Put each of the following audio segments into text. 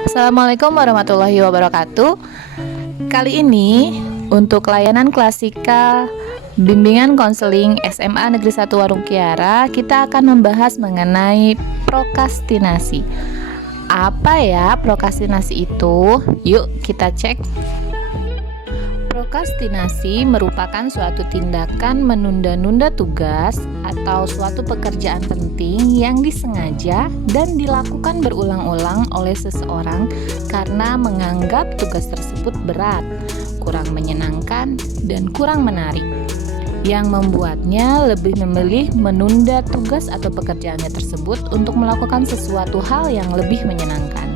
Assalamualaikum warahmatullahi wabarakatuh. Kali ini untuk layanan klasikal bimbingan konseling SMA Negeri 1 Warung Kiara, kita akan membahas mengenai prokrastinasi. Apa ya prokrastinasi itu? Yuk kita cek. Prokrastinasi merupakan suatu tindakan menunda-nunda tugas atau suatu pekerjaan penting yang disengaja dan dilakukan berulang-ulang oleh seseorang karena menganggap tugas tersebut berat, kurang menyenangkan, dan kurang menarik, yang membuatnya lebih memilih menunda tugas atau pekerjaannya tersebut untuk melakukan sesuatu hal yang lebih menyenangkan.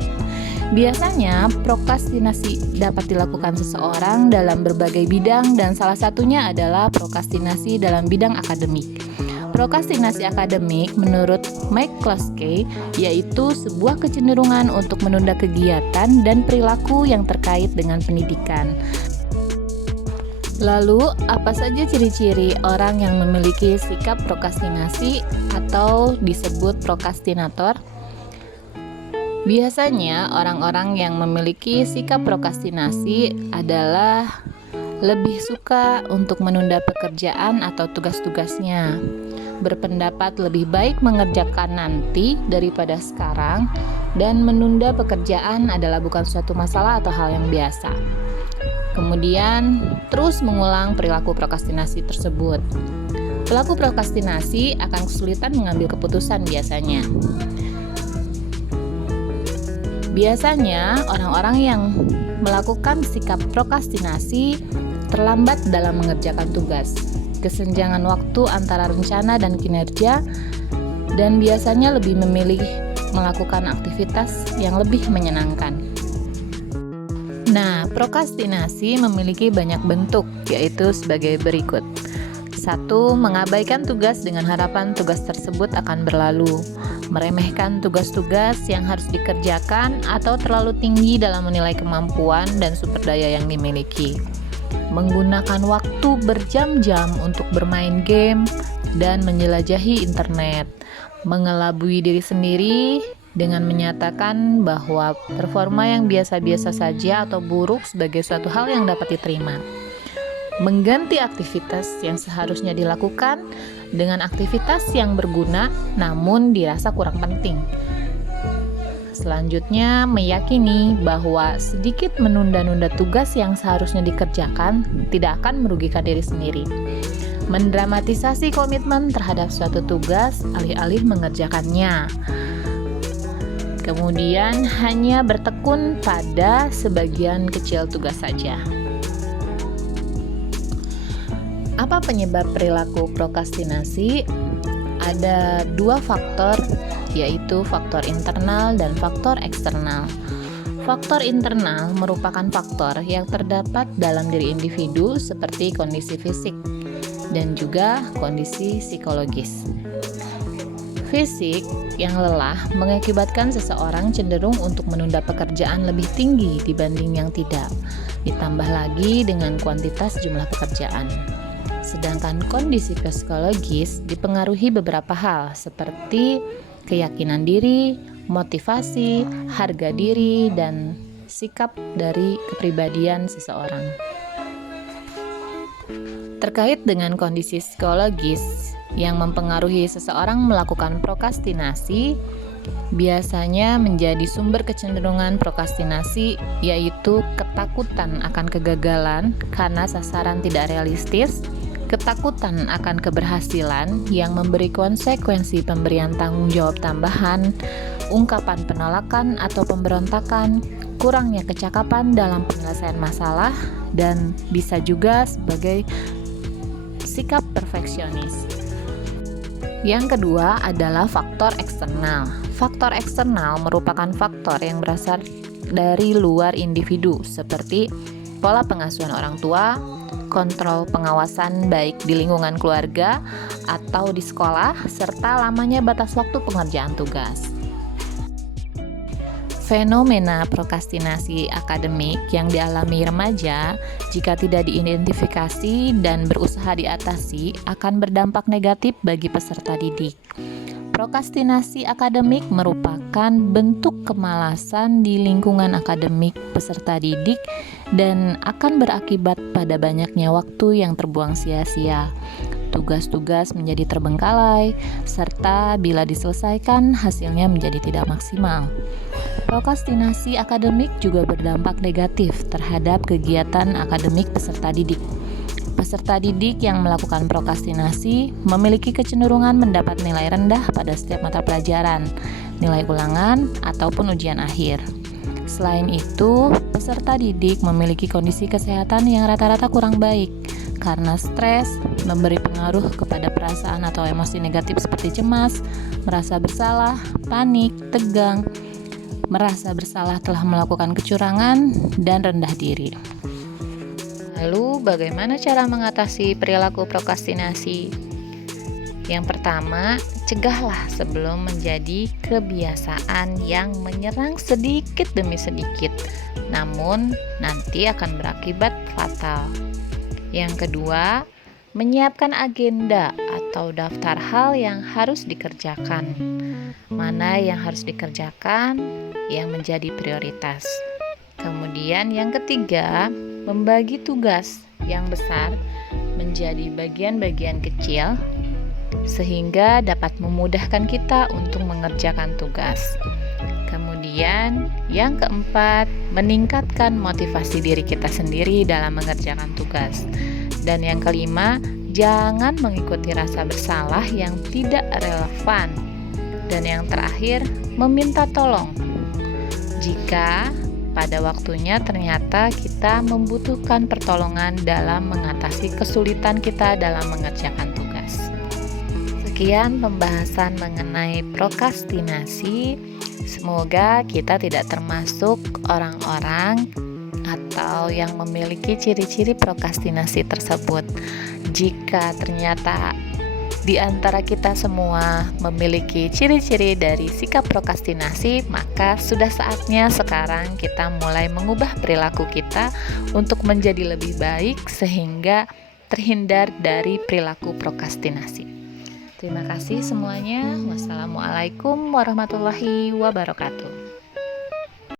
Biasanya, prokrastinasi dapat dilakukan seseorang dalam berbagai bidang dan salah satunya adalah prokrastinasi dalam bidang akademik. Prokrastinasi akademik menurut McCloskey yaitu sebuah kecenderungan untuk menunda kegiatan dan perilaku yang terkait dengan pendidikan. Lalu, apa saja ciri-ciri orang yang memiliki sikap prokrastinasi atau disebut prokrastinator? Biasanya, orang-orang yang memiliki sikap prokrastinasi adalah lebih suka untuk menunda pekerjaan atau tugas-tugasnya. Berpendapat lebih baik mengerjakan nanti daripada sekarang, dan menunda pekerjaan adalah bukan suatu masalah atau hal yang biasa. Kemudian, terus mengulang perilaku prokrastinasi tersebut. Pelaku prokrastinasi akan kesulitan mengambil keputusan biasanya. Biasanya, orang-orang yang melakukan sikap prokrastinasi terlambat dalam mengerjakan tugas, kesenjangan waktu antara rencana dan kinerja, dan biasanya lebih memilih melakukan aktivitas yang lebih menyenangkan. Nah, prokrastinasi memiliki banyak bentuk, yaitu sebagai berikut. 1. Mengabaikan tugas dengan harapan tugas tersebut akan berlalu. Meremehkan tugas-tugas yang harus dikerjakan atau terlalu tinggi dalam menilai kemampuan dan sumber daya yang dimiliki. Menggunakan waktu berjam-jam untuk bermain game dan menjelajahi internet. Mengelabui diri sendiri dengan menyatakan bahwa performa yang biasa-biasa saja atau buruk sebagai suatu hal yang dapat diterima. Mengganti aktivitas yang seharusnya dilakukan dengan aktivitas yang berguna namun dirasa kurang penting. Selanjutnya, meyakini bahwa sedikit menunda-nunda tugas yang seharusnya dikerjakan tidak akan merugikan diri sendiri. Mendramatisasi komitmen terhadap suatu tugas alih-alih mengerjakannya. Kemudian hanya bertekun pada sebagian kecil tugas saja. Apa penyebab perilaku prokrastinasi? Ada dua faktor, yaitu faktor internal dan faktor eksternal. Faktor internal merupakan faktor yang terdapat dalam diri individu seperti kondisi fisik dan juga kondisi psikologis. Fisik yang lelah mengakibatkan seseorang cenderung untuk menunda pekerjaan lebih tinggi dibanding yang tidak, ditambah lagi dengan kuantitas jumlah pekerjaan. Sedangkan kondisi psikologis dipengaruhi beberapa hal seperti keyakinan diri, motivasi, harga diri, dan sikap dari kepribadian seseorang. Terkait dengan kondisi psikologis yang mempengaruhi seseorang melakukan prokrastinasi, biasanya menjadi sumber kecenderungan prokrastinasi yaitu ketakutan akan kegagalan karena sasaran tidak realistis, ketakutan akan keberhasilan yang memberi konsekuensi pemberian tanggung jawab tambahan, ungkapan penolakan atau pemberontakan, kurangnya kecakapan dalam penyelesaian masalah, dan bisa juga sebagai sikap perfeksionis. Yang kedua adalah faktor eksternal. Faktor eksternal merupakan faktor yang berasal dari luar individu seperti pola pengasuhan orang tua, kontrol pengawasan baik di lingkungan keluarga atau di sekolah, serta lamanya batas waktu pengerjaan tugas. Fenomena prokrastinasi akademik yang dialami remaja jika tidak diidentifikasi dan berusaha diatasi akan berdampak negatif bagi peserta didik. Prokrastinasi akademik merupakan bentuk kemalasan di lingkungan akademik peserta didik dan akan berakibat pada banyaknya waktu yang terbuang sia-sia. Tugas-tugas menjadi terbengkalai, serta bila diselesaikan hasilnya menjadi tidak maksimal. Prokrastinasi akademik juga berdampak negatif terhadap kegiatan akademik peserta didik. Peserta didik yang melakukan prokrastinasi memiliki kecenderungan mendapat nilai rendah pada setiap mata pelajaran, nilai ulangan, ataupun ujian akhir. Selain itu, peserta didik memiliki kondisi kesehatan yang rata-rata kurang baik karena stres memberi pengaruh kepada perasaan atau emosi negatif seperti cemas, merasa bersalah, panik, tegang, merasa bersalah telah melakukan kecurangan, dan rendah diri. Lalu, bagaimana cara mengatasi perilaku prokrastinasi? Yang pertama, cegahlah sebelum menjadi kebiasaan yang menyerang sedikit demi sedikit, namun nanti akan berakibat fatal. Yang kedua, menyiapkan agenda atau daftar hal yang harus dikerjakan. Mana yang harus dikerjakan, yang menjadi prioritas. Kemudian yang ketiga, membagi tugas yang besar menjadi bagian-bagian kecil sehingga dapat memudahkan kita untuk mengerjakan tugas. Kemudian yang keempat, meningkatkan motivasi diri kita sendiri dalam mengerjakan tugas. Dan yang kelima, jangan mengikuti rasa bersalah yang tidak relevan. Dan yang terakhir, meminta tolong jika pada waktunya ternyata kita membutuhkan pertolongan dalam mengatasi kesulitan kita dalam mengerjakan tugas. Sekian pembahasan mengenai prokrastinasi. Semoga kita tidak termasuk orang-orang atau yang memiliki ciri-ciri prokrastinasi tersebut. Jika ternyata di antara kita semua memiliki ciri-ciri dari sikap prokrastinasi, maka sudah saatnya sekarang kita mulai mengubah perilaku kita untuk menjadi lebih baik sehingga terhindar dari perilaku prokrastinasi. Terima kasih semuanya. Wassalamualaikum warahmatullahi wabarakatuh.